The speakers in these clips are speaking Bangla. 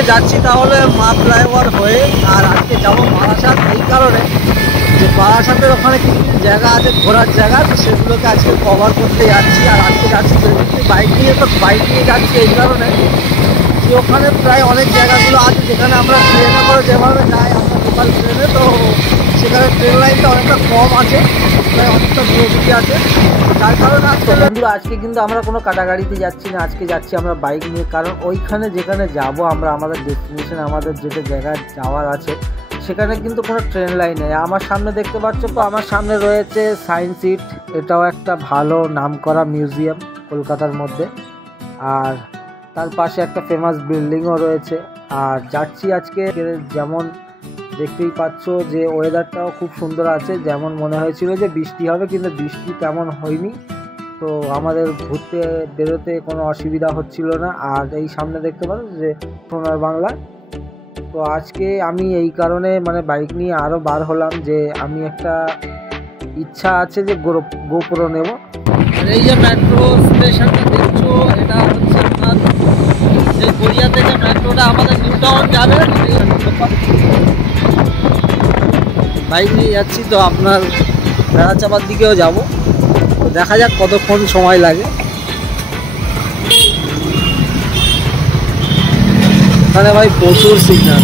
আজকে যাচ্ছি তাহলে মা ফ্লাইওভার হয়ে, আর আজকে যাবো বারাসাত এই কারণে যে বারাসাতের ওখানে কিছু জায়গা আছে ঘোরার জায়গা, তো সেগুলোকে আজকে কভার করতে যাচ্ছি। আর আজকে যাচ্ছি বাইক নিয়ে, তো বাইক নিয়ে যাচ্ছি এই কারণে যে ওখানে প্রায় অনেক জায়গাগুলো আছে যেখানে আমরা ট্রেনে করে যেভাবে যাই আমরা লোকাল ট্রেনে, তো সেখানে ট্রেন লাইনটা অনেকটা কম আছে, প্রায় অনেকটা দূরত্বে আছে, যার কারণে আজকে বন্ধুরা আজকে কিন্তু আমরা কোনো কাটাগাড়িতে যাচ্ছি না, আজকে যাচ্ছি আমরা বাইক নিয়ে। কারণ ওইখানে যেখানে যাব আমরা, আমাদের ডেস্টিনেশন, আমাদের যেটা জায়গায় যাওয়ার আছে সেখানে কিন্তু কোনো ট্রেন লাইন নেই। আমার সামনে দেখতে পাচ্ছ, তো আমার সামনে রয়েছে সায়েন্স সিটি, এটাও একটা ভালো নামকরা মিউজিয়াম কলকাতার মধ্যে। আর তার পাশে একটা ফেমাস বিল্ডিংও রয়েছে। আর যাচ্ছি আজকে, যেমন দেখতেই পাচ্ছ যে ওয়েদারটাও খুব সুন্দর আছে, যেমন মনে হয়েছিল যে বৃষ্টি হবে কিন্তু বৃষ্টি তেমন হয়নি, তো আমাদের ঘুরতে বেরোতে কোনো অসুবিধা হচ্ছিল না। আর এই সামনে দেখতে পাচ্ছ যে সোনার বাংলা। তো আজকে আমি এই কারণে মানে বাইক নিয়ে আরও বার হলাম যে আমি একটা ইচ্ছা আছে যে গোপ্রো নেব। এই যে মেট্রো স্টেশনটা দেখছো, এটা হচ্ছে আপনার যে গড়িয়া থেকে মেট্রোটা আমাদের নিউ টাউন যাবে, বাইক নিয়ে যাচ্ছি। তো আপনার বেড়াচাপার দিকেও যাব, তো দেখা যাক কতক্ষণ সময় লাগে। এখানে ভাই প্রচুর সিগন্যাল।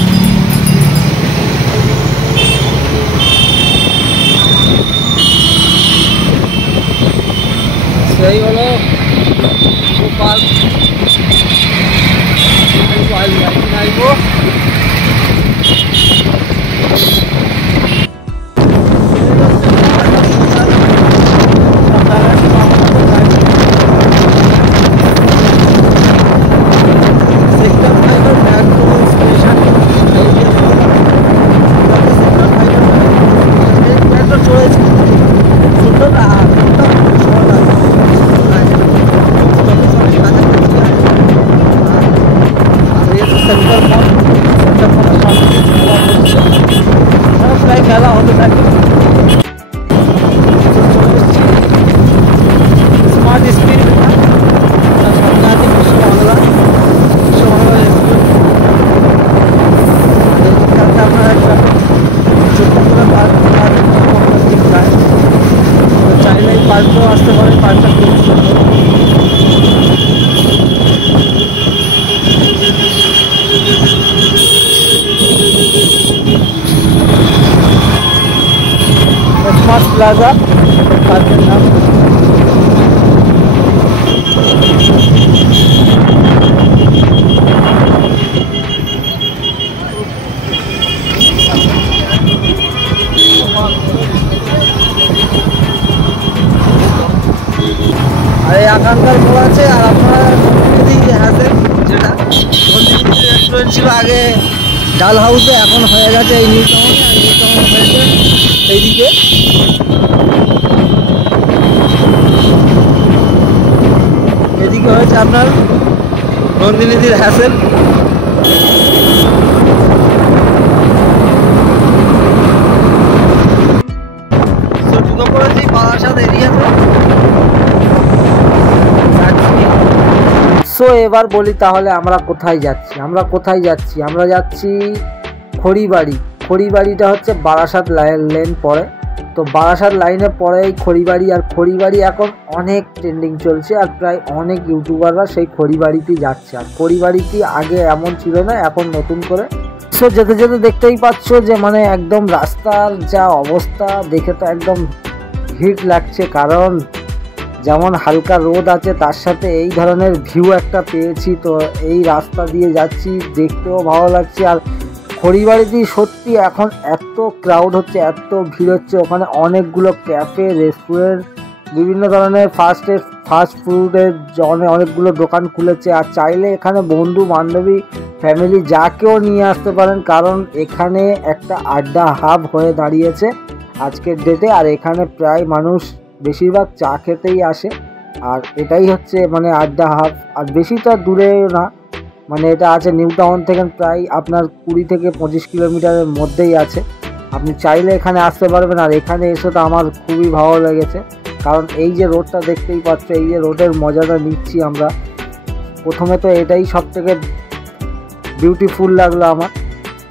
সেই হলো গোপাল নাইব। খেলা হতে থাকে স্মার্ট স্পিড চাইলে পার্কও আসতে পারে, পার্কটা খুব সুন্দর। স্মার্ট প্লাজা পার্কের নাম। আর এই আকাঙ্ক্ষার মোড় আছে। আর আপনারা নন্দিনী হাসেন, যেটা নন্দিনী রেস্টুরেন্ট ছিল আগে ডাল হাউসে, এখন হয়ে গেছে এই নিউ টাউনে। আর নিউ টাউন হয়েছে এইদিকে। এদিকে হয়েছে আপনার নন্দিনীদির হ্যাসেল। ঢুকে পড়েছি বারাসাত এরিয়াতে। সো এবার বলি তাহলে আমরা কোথায় যাচ্ছি। আমরা যাচ্ছি খড়িবাড়ি। খড়িবাড়িটা হচ্ছে বারাসাত লেন পড়ে, তো বারাসাত লাইনে পড়ে এই খড়িবাড়ি। আর খড়িবাড়ি এখন অনেক ট্রেন্ডিং চলছে, আর প্রায় অনেক ইউটিউবাররা সেই খড়িবাড়িতেই যাচ্ছে। আর খড়িবাড়িটি আগে এমন ছিল না, এখন নতুন করে। সো যেতে যেতে দেখতেই পাচ্ছ যে মানে একদম রাস্তার যা অবস্থা দেখে তো একদম হিট লাগছে, কারণ যেমন হালকা রোদ আছে তার সাথে এই ধরনের ভিউ একটা পেয়েছি। তো এই রাস্তা দিয়ে যাচ্ছি, দেখতেও ভালো লাগছে। আর খড়িবাড়িতে সত্যি এখন এত ক্রাউড হচ্ছে, এত ভিড় হচ্ছে, ওখানে অনেকগুলো ক্যাফে, রেস্টুরেন্ট, বিভিন্ন ধরনের ফাস্ট ফুডের অনেকগুলো দোকান খুলেছে। আর চাইলে এখানে বন্ধু বান্ধবী ফ্যামিলি যাকেও নিয়ে আসতে পারেন, কারণ এখানে একটা আড্ডা হাব হয়ে দাঁড়িয়েছে আজকের ডেটে। আর এখানে প্রায় মানুষ বেশিরভাগ চা খেতেই আসে, আর এটাই হচ্ছে মানে আড্ডা হাব। আর বেশিটা দূরে না, মানে এটা আছে নিউ টাউন থেকে প্রায় আপনার 20 থেকে 25 কিলোমিটারের মধ্যেই আছে। আপনি চাইলে এখানে আসতে পারবেন। আর এখানে এসে তো আমার খুবই ভালো লেগেছে, কারণ এই যে রোডটা দেখতেই পাচ্ছ, এই যে রোডের মজাটা নিচ্ছি আমরা। প্রথমে তো এটাই সব থেকে বিউটিফুল লাগলো আমার।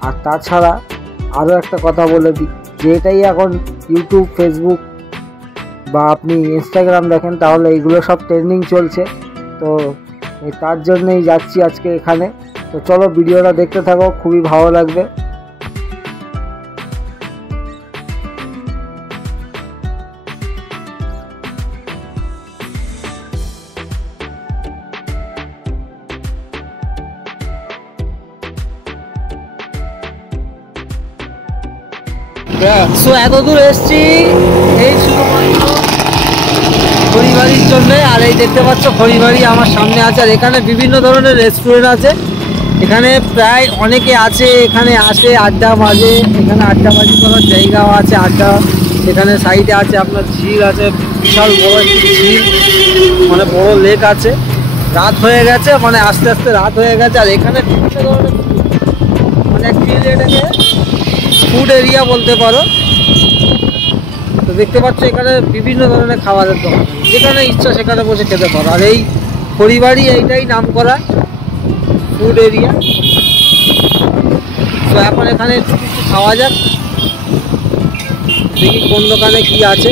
আর তাছাড়া আরও একটা কথা বলে দিই, যে এটাই এখন ইউটিউব, ফেসবুক বা আপনি ইনস্টাগ্রাম দেখেন তাহলে এইগুলো সব ট্রেন্ডিং চলছে। তো তার জন্যই যাচ্ছি আজকে এখানে। তো চলো ভিডিওটা দেখতে থাকো, খুবই ভালো লাগবে। সো এত দূর এসছি এই শুধুমাত্র খড়িবাড়ির জন্য। আর এই দেখতে পাচ্ছ খড়িবাড়ি আমার সামনে আছে, আর এখানে বিভিন্ন ধরনের রেস্টুরেন্ট আছে। এখানে প্রায় অনেকে আছে, এখানে আসে আড্ডা মাঝে, এখানে আড্ডাবাজি করার জায়গাও আছে, আড্ডা। এখানে সাইডে আছে আপনার ঝিল আছে, বিশাল বড় একটি ঝিল, মানে বড় লেক আছে। রাত হয়ে গেছে, মানে আস্তে আস্তে রাত হয়ে গেছে। আর এখানে বিভিন্ন ধরনের মানে অ্যাকচুয়ালি এটাকে ফুড এরিয়া বলতে পারো। তো দেখতে পাচ্ছ এখানে বিভিন্ন ধরনের খাবারের দোকান, যেখানে ইচ্ছা সেখানে বসে খেতে পারো। আর এই খড়িবাড়ি এইটাই নাম করা ফুড এরিয়া। তো এখন এখানে একটু কিছু খাওয়া যাক, দেখি কোন দোকানে কি আছে।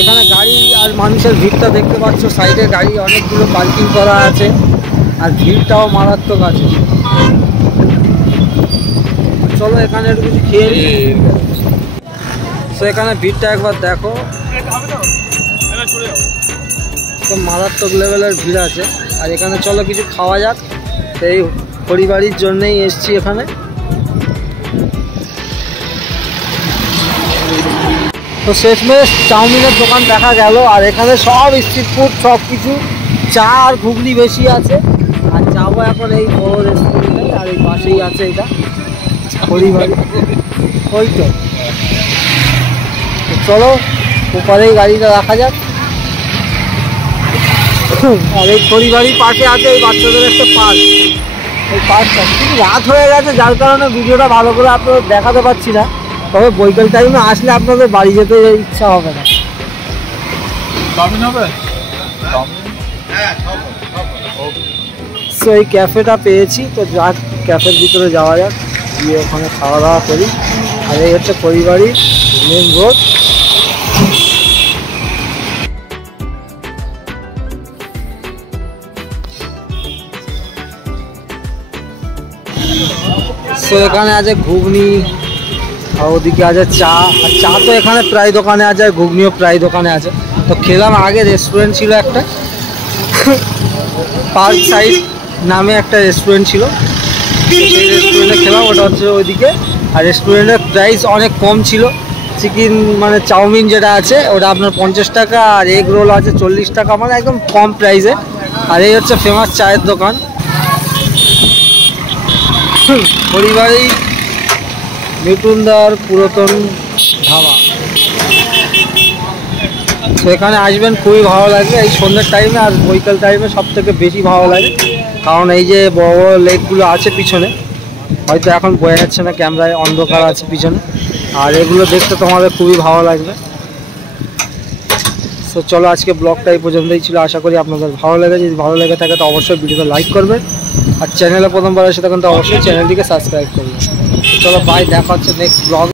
এখানে গাড়ি আর মানুষের ভিড়টা দেখতে পাচ্ছ, সাইডে গাড়ি অনেকগুলো পার্কিং করা আছে, আর ভিড়টাও মারাত্মক আছে। চলো এখানে একটু কিছু খেয়ে নিই। তো এখানে ভিড়টা একবার দেখো, তো মারাত্মক লেভেলের ভিড় আছে। আর এখানে চলো কিছু খাওয়া যাক, এই খড়িবাড়ির জন্যেই এসছি এখানে। তো শেষমেশ চাউমিনের দোকান দেখা গেল। আর এখানে সব স্ট্রিট ফুড, সব কিছু, চা আর ঘুগনি বেশি আছে। আর যাবো এখন এই বড় রেস্টুরেন্টে, আর এই পাশেই আছে এটা খড়িবাড়ি, ওই তো। চলো ওপারেই গাড়িটা রাখা যাক। আর এই খড়িবাড়ির পাশে আছে এই বাচ্চাদের একটা পার্ক, এই পার্কটা কিন্তু রাত হয়ে গেছে, যার কারণে ভিডিওটা ভালো করে আপনাদের দেখাতে পারছি না। তবে বৈকাল টাইমে আসলে আপনাদের বাড়ি যেতে ইচ্ছা হবে না। তো এই ক্যাফেটা পেয়েছি, তো যাক ক্যাফের ভিতরে যাওয়া যাক, গিয়ে ওখানে খাওয়া দাওয়া করি। আর এই হচ্ছে খড়িবাড়ির মেন রোড। তো এখানে আছে ঘুগনি, আর ওদিকে আছে চা। আর চা তো এখানে প্রায় দোকানে আছে, আর ঘুগনিও প্রায় দোকানে আছে। তো খেলাম, আগে রেস্টুরেন্ট ছিল একটা, পার্ক সাইড নামে একটা রেস্টুরেন্ট ছিল, সেই রেস্টুরেন্টে খেলাম। ওটা হচ্ছে ওইদিকে। আর রেস্টুরেন্টের প্রাইস অনেক কম ছিল। চিকেন মানে চাউমিন যেটা আছে ওটা আপনার 50 টাকা, আর এগ রোল আছে 40 টাকা, মানে একদম কম প্রাইসে। আর এই হচ্ছে ফেমাস চায়ের দোকান খড়িবাড়ি মিঠুনদার পুরাতন ধাবা। তো এখানে আসবেন, খুবই ভালো লাগবে এই সন্ধ্যের টাইমে। আর বৈকাল টাইমে সব থেকে বেশি ভালো লাগে, কারণ এই যে বড় বড় লেকগুলো আছে পিছনে, হয়তো এখন বোঝা যাচ্ছে না ক্যামেরায়, অন্ধকার আছে পিছনে। আর এগুলো দেখতে তোমাদের খুবই ভালো লাগবে। তো চলো আজকে ব্লগটা এই পর্যন্তই ছিল, আশা করি আপনাদের ভালো লাগে। যদি ভালো লেগে থাকে তো অবশ্যই ভিডিওটা লাইক করবেন, আর চ্যানেলে প্রথমবার এসে থাকেন তো অবশ্যই চ্যানেলটিকে সাবস্ক্রাইব করবেন। চলো বাই, দেখা হচ্ছে নেক্সট ব্লগ।